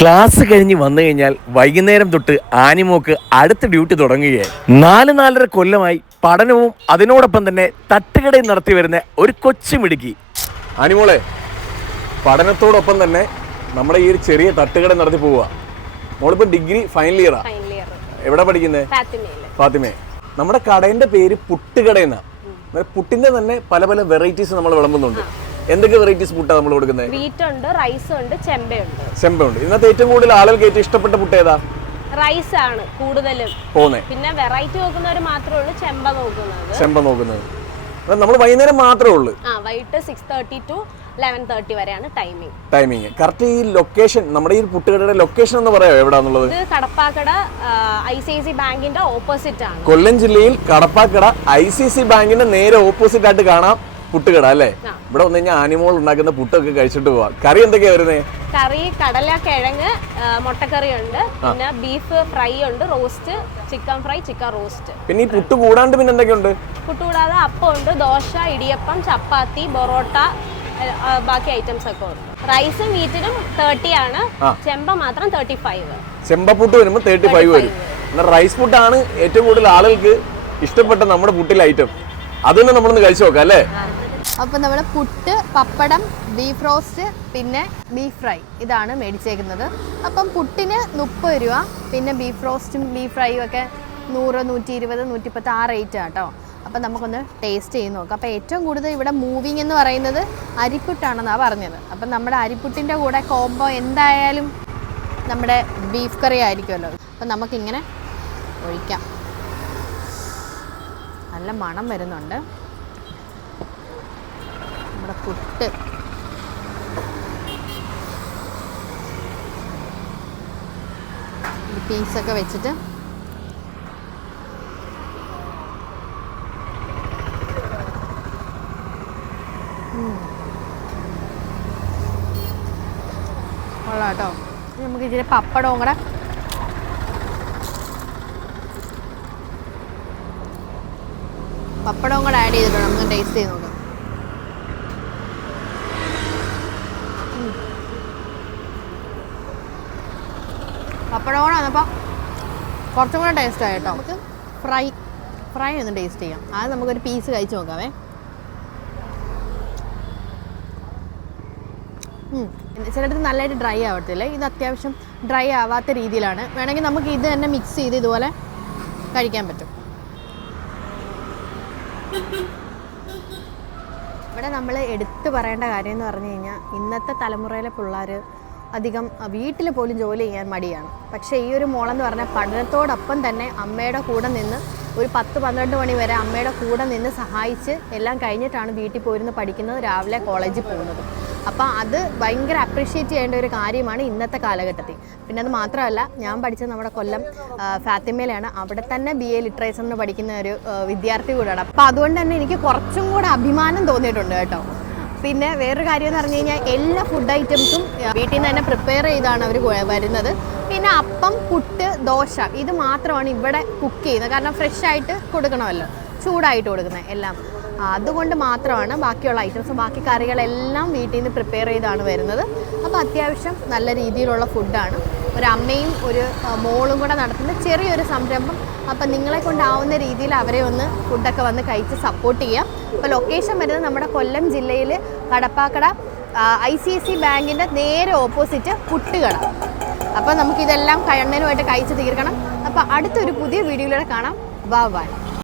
Class കഴിഞ്ഞ് വന്നു കഴിഞ്ഞാൽ വൈകുന്നേരം തൊട്ട് ആനിമോക്ക് അടുത്ത ഡ്യൂട്ടി തുടങ്ങുകയായി നാല് നാലര കൊല്ലമായി പഠനവും അതിനോടൊപ്പം തന്നെ തട്ടുകടയും നടത്തി വരുന്ന ഒരു കൊച്ചു മിടുക്കി. ആനിമോളെ പഠനത്തോടൊപ്പം തന്നെ നമ്മുടെ ഈ ഒരു ചെറിയ തട്ടുകട നടത്തി പോവുക. മോളിപ്പോ ഡിഗ്രി ഫൈനൽ ഇയറാ ഫൈനൽ ഇയർ എവിടെ പഠിക്കുന്നത് ഫാത്തിമയിൽ. ഫാത്തിമേ നമ്മുടെ കടേന്റെ പേര് പുട്ടുകട എന്നാ അതായത് പുട്ടിന്റെ തന്നെ പല പല വെറൈറ്റീസ് നമ്മൾ വിളമ്പുന്നുണ്ട്. എന്തൊക്കെ വെറൈറ്റീസ് പുട്ടാ നമ്മൾ കൊടുക്കുന്നത് വീറ്റ് ഉണ്ട് റൈസ് ഉണ്ട് ചെമ്പയുണ്ട് ചെമ്പയുണ്ട് ഇന്നത്തെ ഏറ്റവും കൂടുതൽ ആളുകൾക്ക് ഏറ്റവും ഇഷ്ടപ്പെട്ട പുട്ട് ഏതാ? റൈസ് ആണ് കൂടുതലും. പോന്നെ. പിന്നെ വെറൈറ്റി നോക്കുന്നവർ മാത്രമേ ഉള്ളൂ ചെമ്പ നോക്കുന്നത്. ചെമ്പ നോക്കുന്നത്. നമ്മൾ വൈകുന്നേരം മാത്രമേ ഉള്ളൂ. ആ വൈകിട്ട് six thirty to eleven thirty വരെയാണ് ടൈമിംഗ് ടൈമിംഗ് കറക്റ്റ് ഈ ലൊക്കേഷൻ നമ്മുടെ ഈ പുട്ടുകടയുടെ ലൊക്കേഷൻ എന്ന് പറയാമോ എവിടാന്നുള്ളത്? ഇത് Kadappakkada I C I C ബാങ്കിന്റെ ഓപ്പോസിറ്റ് ആണ്. കൊല്ലം ജില്ലയിൽ കടപ്പാക്കട ഐ സി സി ബാങ്കിന്റെ നേരെ ഓപ്പോസിറ്റ് ആയിട്ട് കാണാം. പുട്ടുകട അല്ലേ. ഇവിടെ വന്നു കഴിഞ്ഞാൽ ആനിമോൾ ഉണ്ടാക്കുന്ന പുട്ടൊക്കെ കഴിച്ചിട്ട് പോവാം. കറി എന്തൊക്കെയാ വരുന്നത് കറി കടല കിഴങ്ങ് മുട്ടക്കറി ഉണ്ട് പിന്നെ ബീഫ് ഫ്രൈ ഉണ്ട് roast chicken fry chicken roast പിന്നെ ഈ പുട്ട് കൂടാണ്ട് പിന്നെ എന്തൊക്കെയുണ്ട്? പുട്ട് കൂടാതെ അപ്പം ഉണ്ട് ദോശ ഇടിയപ്പം ചപ്പാത്തി പൊറോട്ട ആ, ബാക്കി ഐറ്റംസ് ഒക്കെ ഉണ്ട്. റൈസും വീറ്റിനും തേർട്ടി ആണ്. ചെമ്പ മാത്രം തേർട്ടി ഫൈവ് ചെമ്പപ്പുട്ട് വരുമ്പോൾ തേർട്ടി ഫൈവ് വരും റൈസ് പുട്ടാണ് ഏറ്റവും കൂടുതൽ ആളുകൾക്ക് ഇഷ്ടപ്പെട്ട നമ്മുടെ പുട്ടിലെ ഐറ്റം അതൊന്നും നമ്മളൊന്ന് കഴിച്ചു നോക്കാം അല്ലേ? അപ്പൊ നമ്മൾ പുട്ട് പപ്പടം ബീഫ് റോസ്റ്റ് പിന്നെ ബീഫ് ഫ്രൈ ഇതാണ് മേടിച്ചേക്കുന്നത്. അപ്പം പുട്ടിന് മുപ്പത് രൂപ പിന്നെ ബീഫ് റോസ്റ്റും ബീഫ് ഫ്രൈയും ഒക്കെ നൂറ് നൂറ്റി ഇരുപത് നൂറ്റിപ്പത്ത് ആ റേറ്റ് കേട്ടോ അപ്പം നമുക്കൊന്ന് ടേസ്റ്റ് ചെയ്ത് നോക്കാം. അപ്പോൾ ഏറ്റവും കൂടുതൽ ഇവിടെ മൂവിങ് എന്ന് പറയുന്നത് അരിപ്പുട്ടാണെന്നാണ് പറഞ്ഞത്. അപ്പം നമ്മുടെ അരിപ്പുട്ടിന്റെ കൂടെ കോംബോ എന്തായാലും നമ്മുടെ ബീഫ് കറി ആയിരിക്കുമല്ലോ. അപ്പം നമുക്കിങ്ങനെ ഒഴിക്കാം. നല്ല മണം വരുന്നുണ്ട്. നമ്മുടെ പുട്ട്. പീസൊക്കെ വെച്ചിട്ട്. കൊള്ളാം കേട്ടോ. നമുക്ക് ഇച്ചിരി പപ്പടവും കൂടെ പപ്പടവും കൂടെ ആഡ് ചെയ്തിട്ടുണ്ട്. നമുക്ക് ടേസ്റ്റ് ചെയ്ത് നോക്കാം. പപ്പടം കൂടെ വന്നപ്പോൾ കുറച്ചും കൂടെ ടേസ്റ്റ് ആയി കേട്ടോ. നമുക്ക് ഫ്രൈ ഫ്രൈ ഒന്ന് ടേസ്റ്റ് ചെയ്യാം. ആദ്യം നമുക്കൊരു പീസ് കഴിച്ച് നോക്കാമേ. ചിലടത്ത് നല്ലതായിട്ട് ഡ്രൈ ആവത്തില്ല. ഇത് അത്യാവശ്യം ഡ്രൈ ആവാത്ത രീതിയിലാണ്. വേണമെങ്കിൽ നമുക്ക് ഇത് തന്നെ മിക്സ് ചെയ്ത് ഇതുപോലെ കഴിക്കാൻ പറ്റും. ഇവിടെ നമ്മൾ എടുത്തു പറയേണ്ട കാര്യം എന്ന് പറഞ്ഞു കഴിഞ്ഞാൽ ഇന്നത്തെ തലമുറയിലെ പിള്ളേർ അധികം വീട്ടിൽ പോലും ജോലി ചെയ്യാൻ മടിയാണ്. പക്ഷേ ഈ ഒരു മോളെന്ന് പറഞ്ഞാൽ പഠനത്തോടൊപ്പം തന്നെ അമ്മയുടെ കൂടെ നിന്ന് ഒരു പത്ത് പന്ത്രണ്ട് മണി വരെ അമ്മയുടെ കൂടെ നിന്ന് സഹായിച്ച് എല്ലാം കഴിഞ്ഞിട്ടാണ് വീട്ടിൽ പോയിരുന്ന് പഠിക്കുന്നത് രാവിലെ കോളേജിൽ പോകുന്നത്. അപ്പോൾ അത് ഭയങ്കര അപ്രീഷിയേറ്റ് ചെയ്യേണ്ട ഒരു കാര്യമാണ് ഇന്നത്തെ കാലഘട്ടത്തിൽ. പിന്നെ അത് മാത്രമല്ല ഞാൻ പഠിച്ചത് നമ്മുടെ കൊല്ലം ഫാത്തിമയിലാണ്. അവിടെ തന്നെ ബി എ ലിറ്ററേച്ചറിന് പഠിക്കുന്ന ഒരു വിദ്യാർത്ഥി കൂടെയാണ്. അപ്പോൾ അതുകൊണ്ട് തന്നെ എനിക്ക് കുറച്ചും കൂടെ അഭിമാനം തോന്നിയിട്ടുണ്ട് കേട്ടോ. പിന്നെ വേറൊരു കാര്യം എന്ന് പറഞ്ഞു കഴിഞ്ഞാൽ എല്ലാ ഫുഡ് ഐറ്റംസും വീട്ടിൽ നിന്ന് തന്നെ പ്രിപ്പയർ ചെയ്താണ് അവർ വരുന്നത്. പിന്നെ അപ്പം പുട്ട് ദോശ ഇത് മാത്രമാണ് ഇവിടെ കുക്ക് ചെയ്യുന്നത്. കാരണം ഫ്രഷ് ആയിട്ട് കൊടുക്കണമല്ലോ. ചൂടായിട്ട് കൊടുക്കുന്നത് എല്ലാം. അതുകൊണ്ട് മാത്രമാണ് ബാക്കിയുള്ള ഐറ്റംസ് ബാക്കി കറികളെല്ലാം വീട്ടിൽ നിന്ന് പ്രിപ്പയർ ചെയ്താണ് വരുന്നത്. അപ്പോൾ അത്യാവശ്യം നല്ല രീതിയിലുള്ള ഫുഡാണ് ഒരു അമ്മയും ഒരു മോളും കൂടെ നടത്തുന്ന ചെറിയൊരു സംരംഭം. അപ്പം നിങ്ങളെ കൊണ്ടാവുന്ന രീതിയിൽ അവരെ ഒന്ന് ഫുഡൊക്കെ വന്ന് കഴിച്ച് സപ്പോർട്ട് ചെയ്യാം. അപ്പോൾ ലൊക്കേഷൻ വരുന്നത് നമ്മുടെ കൊല്ലം ജില്ലയിൽ Kadappakkada I C I C ബാങ്കിന്റെ നേരെ ഓപ്പോസിറ്റ് പുട്ടുകട അപ്പോൾ നമുക്കിതെല്ലാം കണ്ണനുമായിട്ട് കഴിച്ച് തീർക്കണം. അപ്പോൾ അടുത്തൊരു പുതിയ വീഡിയോയിലൂടെ കാണാം. വാ ബൈ